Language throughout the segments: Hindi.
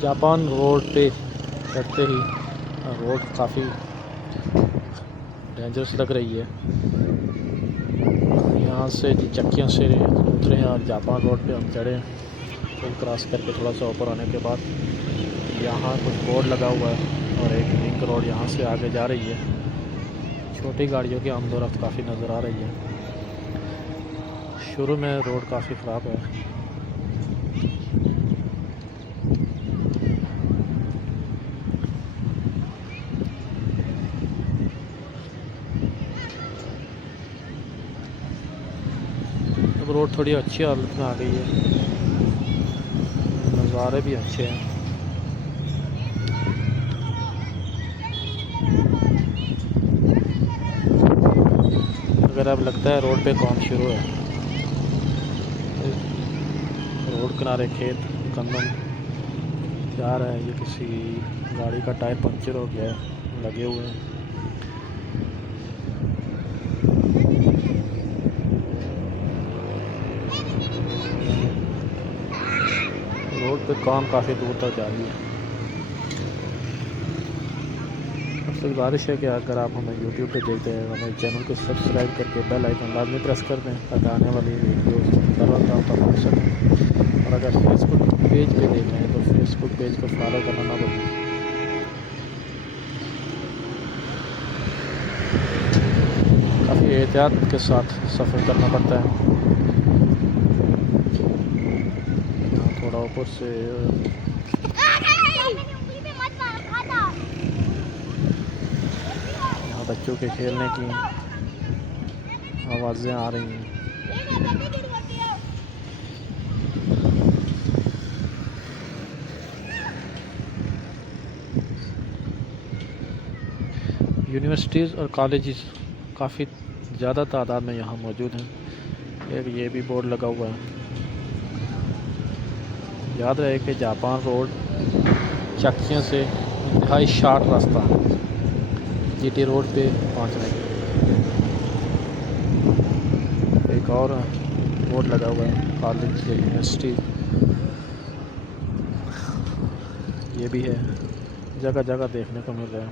जापान रोड पे चढ़ते ही रोड काफ़ी डेंजरस लग रही है। यहाँ से चक्कियों से उतरे और जापान रोड पे हम चढ़े। पुल क्रॉस करके थोड़ा सा ऊपर आने के बाद यहाँ कुछ बोर्ड लगा हुआ है और एक लिंक रोड यहाँ से आगे जा रही है। छोटी गाड़ियों की आमदोरफ्त काफ़ी नज़र आ रही है। शुरू में रोड काफ़ी ख़राब है। अब रोड थोड़ी अच्छी हालत में आ गई है, नज़ारे भी अच्छे हैं। अगर अब लगता है रोड पे काम शुरू है। रोड किनारे खेत गंदम तैयार है। ये किसी गाड़ी का टायर पंक्चर हो गया है, लगे हुए हैं। रोड पे काम काफ़ी दूर तक जा रही है। आपसे गुजारिश है कि अगर आप हमें YouTube पे देखते हैं, हमारे चैनल को सब्सक्राइब करके बेल आइकन लाजमी प्रेस कर दें ताकि आने वाली वीडियोस बर वक्त आप तक पहुँच सकें। और अगर फेसबुक पेज पे देख रहे हैं तो फेसबुक पेज को फॉलो करना ना भूलें। काफ़ी एहतियात के साथ सफ़र करना पड़ता है। थोड़ा ऊपर से यहाँ बच्चों के खेलने की आवाज़ें आ रही हैं। यूनिवर्सिटीज़ और कॉलेजेस काफ़ी ज़्यादा तादाद में यहाँ मौजूद हैं। एक ये भी बोर्ड लगा हुआ है। याद रहे कि जापान रोड चक्कियों से इंतहाई शार्ट रास्ता है GT रोड पे पहुँचने के। एक और बोर्ड लगा हुआ है कॉलेज या यूनिवर्सिटी, ये भी है। जगह जगह देखने को मिल रहा है।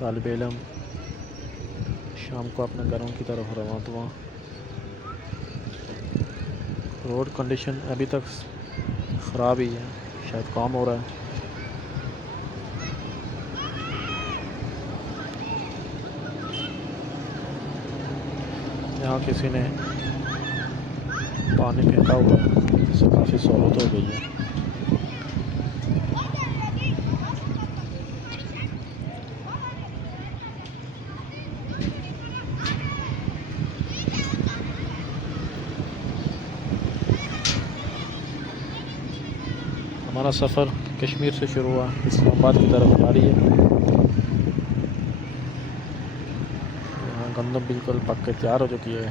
तालिब इल्म शाम को अपने घरों की तरफ रवाना। रोड कंडीशन अभी तक ख़राब ही है, शायद काम हो रहा है। यहाँ किसी ने पानी फेंका हुआ है, इससे काफ़ी सहूलत हो गई है। हमारा सफ़र कश्मीर से शुरू हुआ, इस्लामाबाद की तरफ जारी है। यहाँ गंदम बिल्कुल पक के तैयार हो चुकी है।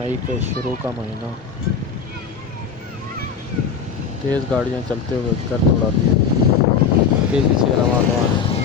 मई के शुरू का महीना, तेज़ गाड़ियाँ चलते हुए गर्द उड़ाती हैं। तेज़ी से रवाना है।